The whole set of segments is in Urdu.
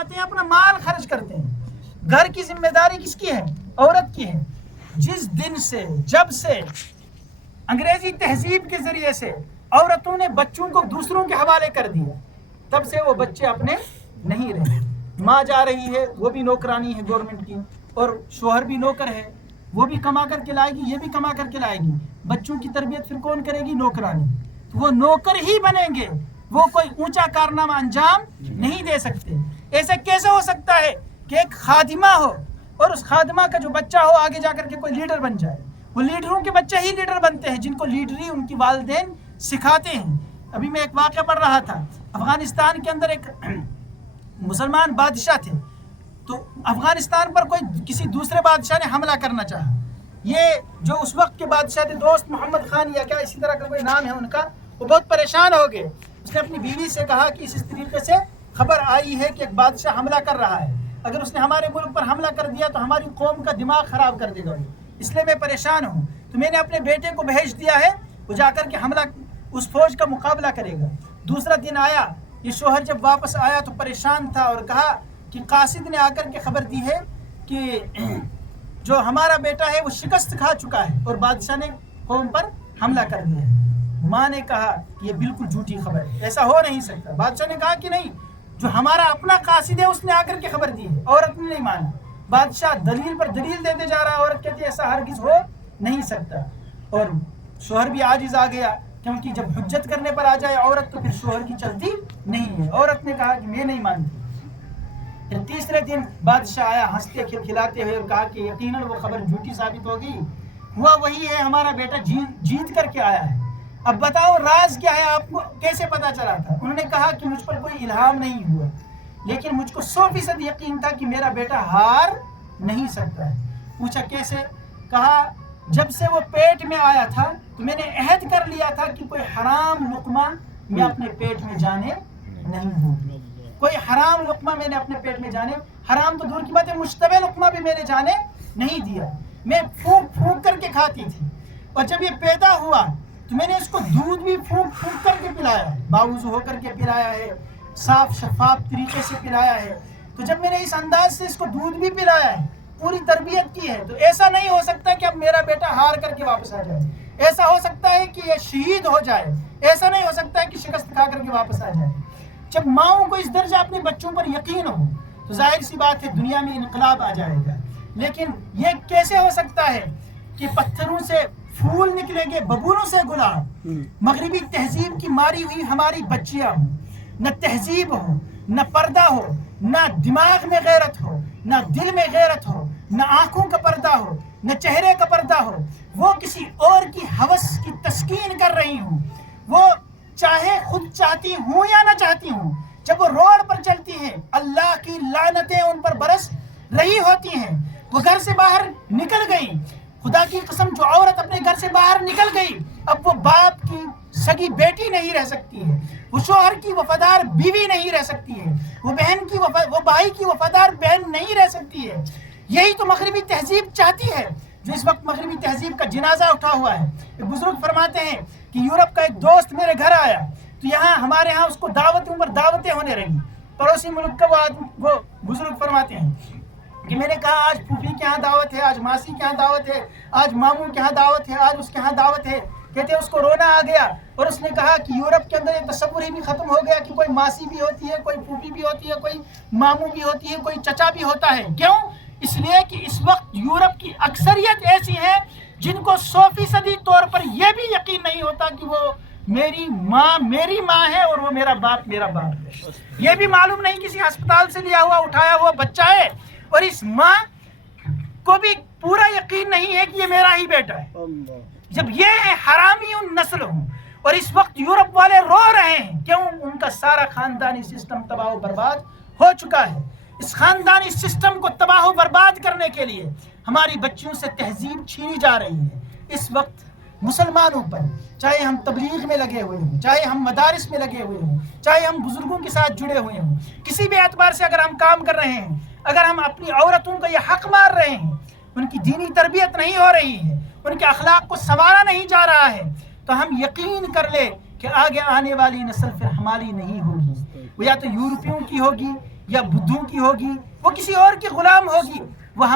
آتے ہیں اپنا مال خرچ کرتے ہیں. گھر کی ذمہ داری کس کی ہے؟ عورت کی ہے. جس دن سے جب سے انگریزی تہذیب کے ذریعے سے عورتوں نے بچوں کو دوسروں کے حوالے کر دیا تب سے وہ بچے اپنے نہیں رہے. ماں جا رہی ہے وہ بھی نوکرانی ہے گورنمنٹ کی اور شوہر بھی نوکر ہے, وہ بھی کما کر کے لائے گی یہ بھی کما کر کے لائے گی. بچوں کی تربیت پھر کون کرے گی؟ نوکرانی. تو وہ نوکر ہی بنیں گے, وہ کوئی اونچا کارنامہ انجام نہیں دے سکتے. ایسا کیسے ہو سکتا ہے کہ ایک خادمہ ہو اور اس خادمہ کا جو بچہ ہو آگے جا کر کے کوئی لیڈر بن جائے؟ وہ لیڈروں کے بچے ہی لیڈر بنتے ہیں جن کو لیڈری ان کی والدین سکھاتے ہیں. ابھی میں ایک واقعہ پڑھ رہا تھا, افغانستان کے اندر ایک مسلمان بادشاہ تھے, تو افغانستان پر کوئی کسی دوسرے بادشاہ نے حملہ کرنا چاہا. یہ جو اس وقت کے بادشاہ تھے دوست محمد خان یا کیا اسی طرح کا کوئی نام ہے ان کا, وہ بہت پریشان ہو گئے. اس نے اپنی بیوی سے کہا کہ اس طریقے سے خبر آئی ہے کہ ایک بادشاہ حملہ کر رہا ہے, اگر اس نے ہمارے ملک پر حملہ کر دیا تو ہماری قوم کا دماغ خراب کر دے گا, اس لیے میں پریشان ہوں. تو میں نے اپنے بیٹے کو بھیج دیا ہے, وہ جا کر کے حملہ اس فوج کا مقابلہ کرے گا. دوسرا دن آیا, یہ شوہر جب واپس آیا تو پریشان تھا اور کہا کہ قاصد نے آ کر کے خبر دی ہے کہ جو ہمارا بیٹا ہے وہ شکست کھا چکا ہے اور بادشاہ نے قوم پر حملہ کر دیا ہے. ماں نے کہا کہ یہ بالکل جھوٹی خبر ہے, ایسا ہو نہیں سکتا. بادشاہ نے کہا کہ نہیں, جو ہمارا اپنا قاصد ہے اس نے آ کر کے خبر دی ہے. عورت نے نہیں مانا. بادشاہ دلیل پر دلیل دیتے جا رہا ہے, عورت کہتی ہے ایسا ہرگز ہو نہیں سکتا. اور شوہر بھی عاجز آ گیا, کیونکہ جب حجت کرنے پر آ جائے عورت تو پھر شوہر کی چلتی نہیں ہے. عورت نے کہا کہ میں نہیں مانتی. پھر تیسرے دن بادشاہ آیا ہنستے کھلکھلاتے ہوئے اور کہا کہ یقیناً وہ خبر جھوٹی ثابت ہوگی, ہوا وہی ہے, ہمارا بیٹا جیت کر کے آیا ہے. اب بتاؤ راز کیا ہے, آپ کو کیسے پتا چلا تھا؟ انہوں نے کہا کہ مجھ پر کوئی الہام نہیں ہوا, لیکن مجھ کو 100% یقین تھا کہ میرا بیٹا ہار نہیں سکتا ہے. پوچھا کیسے؟ کہا جب سے وہ پیٹ میں آیا تھا تو میں نے عہد کر لیا تھا کہ کوئی حرام لقمہ میں اپنے پیٹ میں جانے نہیں دوں. کوئی حرام لقمہ میں نے اپنے پیٹ میں جانے, حرام تو دور کی بات ہے, مشتبہ لقمہ بھی میں نے جانے نہیں دیا. میں پھونک پھونک کر کے کھاتی تھی, اور جب یہ پیدا ہوا تو میں نے اس کو دودھ بھی پھونک پھونک کر کے پلایا ہے, باوضو ہو کر کے پلایا ہے, صاف شفاف طریقے سے پلایا ہے. تو جب میں نے اس انداز سے اس کو دودھ بھی پلایا ہے, پوری تربیت کی ہے, تو ایسا نہیں ہو سکتا کہ اب میرا بیٹا ہار کر کے واپس آ جائے. ایسا ہو سکتا ہے کہ یہ شہید ہو جائے, ایسا نہیں ہو سکتا ہے کہ شکست کھا کر کے واپس آ جائے. جب ماؤں کو اس درجہ اپنے بچوں پر یقین ہو تو ظاہر سی بات ہے دنیا میں انقلاب آ جائے گا. لیکن یہ کیسے ہو سکتا ہے کہ پتھروں سے پھول نکلیں گے, ببولوں سے گلاب؟ مغربی تہذیب کی ماری ہوئی ہماری بچیاں ہوں, نہ تہذیب ہو, نہ پردہ ہو, نہ دماغ میں غیرت ہو, نہ دل میں غیرت ہو, نہ آنکھوں کا پردہ ہو, نہ چہرے کا پردہ ہو, وہ کسی اور کی ہوس کی تسکین کر رہی ہوں. وہ چاہے خود چاہتی ہوں یا نہ چاہتی ہوں, جب وہ روڈ پر چلتی ہیں اللہ کی لعنتیں ان پر برس رہی ہوتی ہیں. وہ گھر سے باہر نکل گئی, خدا کی قسم جو عورت اپنے گھر سے باہر نکل گئی اب وہ باپ کی سگی بیٹی نہیں رہ سکتی ہے, وہ شوہر کی وفادار بیوی نہیں رہ سکتی ہے, وہ بھائی کی وفادار بہن نہیں رہ سکتی ہے. یہی تو مغربی تہذیب چاہتی ہے, جو اس وقت مغربی تہذیب کا جنازہ اٹھا ہوا ہے. ایک بزرگ فرماتے ہیں کہ یورپ کا ایک دوست میرے گھر آیا تو یہاں ہمارے ہاں اس کو دعوتیں ہونے رہی. پڑوسی ملک کا وہ بزرگ فرماتے ہیں کہ میں نے کہا آج پھوپھی کے ہاں دعوت ہے, آج ماسی کے ہاں دعوت ہے, آج ماموں کے ہاں دعوت ہے, آج اس کے ہاں دعوت ہے. کہتے ہیں اس کو رونا آ گیا اور اس نے کہا کہ یورپ کے اندر یہ تصور ہی بھی ختم ہو گیا کہ کوئی ماسی بھی ہوتی ہے, کوئی پھوپھی بھی ہوتی ہے, کوئی ماموں بھی ہوتی ہے, کوئی چچا بھی ہوتا ہے. کیوں؟ اس لیے کہ اس وقت یورپ کی اکثریت ایسی ہے جن کو 100% طور پر یہ بھی یقین نہیں ہوتا کہ وہ میری ماں ہے اور وہ میرا باپ ہے. یہ بھی معلوم نہیں, کسی ہسپتال سے لیا ہوا اٹھایا ہوا بچہ ہے اور اس ماں کو بھی پورا یقین نہیں ہے کہ یہ میرا ہی بیٹا ہے. جب یہ ہے حرامی نسل ہوں, اور اس وقت یورپ والے رو رہے ہیں, کیوں؟ ان کا سارا خاندانی سسٹم تباہ و برباد ہو چکا ہے. اس خاندانی سسٹم کو تباہ و برباد کرنے کے لیے ہماری بچیوں سے تہذیب چھینی جا رہی ہے. اس وقت مسلمانوں پر, چاہے ہم تبلیغ میں لگے ہوئے ہوں, چاہے ہم مدارس میں لگے ہوئے ہوں, چاہے ہم بزرگوں کے ساتھ جڑے ہوئے ہوں, کسی بھی اعتبار سے اگر ہم کام کر رہے ہیں, اگر ہم اپنی عورتوں کا یہ حق مار رہے ہیں, ان کی دینی تربیت نہیں ہو رہی ہے, ان کے اخلاق کو سنوارا نہیں جا رہا ہے, تو ہم یقین کر لیں کہ آگے آنے والی نسل پھر ہماری نہیں ہوگی. وہ یا تو یورپیوں کی ہوگی یا بدھوں کی ہوگی، وہ کسی اور کی غلام ہوگی، وہ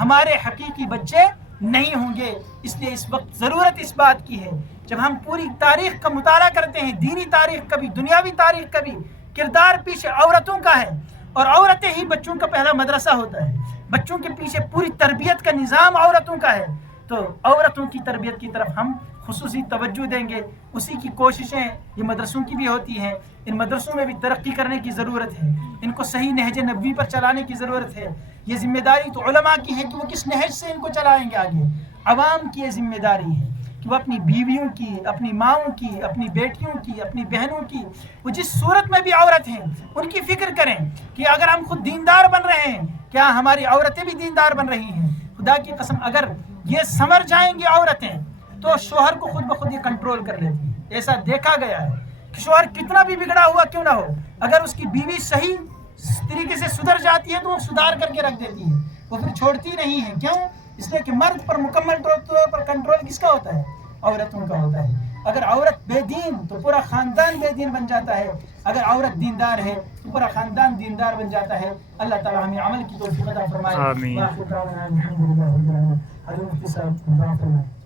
ہمارے حقیقی بچے نہیں ہوں گے۔ اس لیے اس وقت ضرورت اس بات کی ہے، جب ہم پوری تاریخ کا مطالعہ کرتے ہیں، دینی تاریخ کا بھی، دنیاوی تاریخ کا بھی، کردار پیچھے عورتوں کا ہے، اور عورتیں ہی بچوں کا پہلا مدرسہ ہوتا ہے، بچوں کے پیچھے پوری تربیت کا نظام عورتوں کا ہے، تو عورتوں کی تربیت کی طرف ہم خصوصی توجہ دیں گے۔ اسی کی کوششیں یہ مدرسوں کی بھی ہوتی ہیں، ان مدرسوں میں بھی ترقی کرنے کی ضرورت ہے، ان کو صحیح نہج نبوی پر چلانے کی ضرورت ہے۔ یہ ذمہ داری تو علماء کی ہے کہ وہ کس نہج سے ان کو چلائیں گے آگے۔ عوام کی یہ ذمہ داری ہے کہ وہ اپنی بیویوں کی، اپنی ماؤں کی، اپنی بیٹیوں کی، اپنی بہنوں کی، وہ جس صورت میں بھی عورت ہیں ان کی فکر کریں کہ اگر ہم خود دیندار بن رہے ہیں، کیا ہماری عورتیں بھی دیندار بن رہی ہیں؟ خدا کی قسم اگر یہ سمر جائیں گی عورتیں تو شوہر کو خود بخود یہ کنٹرول کر لیتی ہیں۔ ایسا دیکھا گیا ہے کہ شوہر کتنا بھی بگڑا ہوا کیوں نہ ہو، اگر اس کی بیوی صحیح طریقے سے سدھر جاتی ہے تو وہ سدھار کر کے رکھ دیتی ہے، وہ پھر چھوڑتی نہیں ہے۔ کیوں؟ اس لیے کہ مرد پر مکمل طور پر کنٹرول کس کا ہوتا ہے؟ عورتوں کا ہوتا ہے۔ اگر عورت بے دین تو پورا خاندان بے دین بن جاتا ہے، اگر عورت دیندار ہے تو پورا خاندان دیندار بن جاتا ہے۔ اللہ تعالی ہمیں عمل کی توفیق عطا فرمائے۔ آمین۔ حضرت مفتی صاحب دعا فرمائیں۔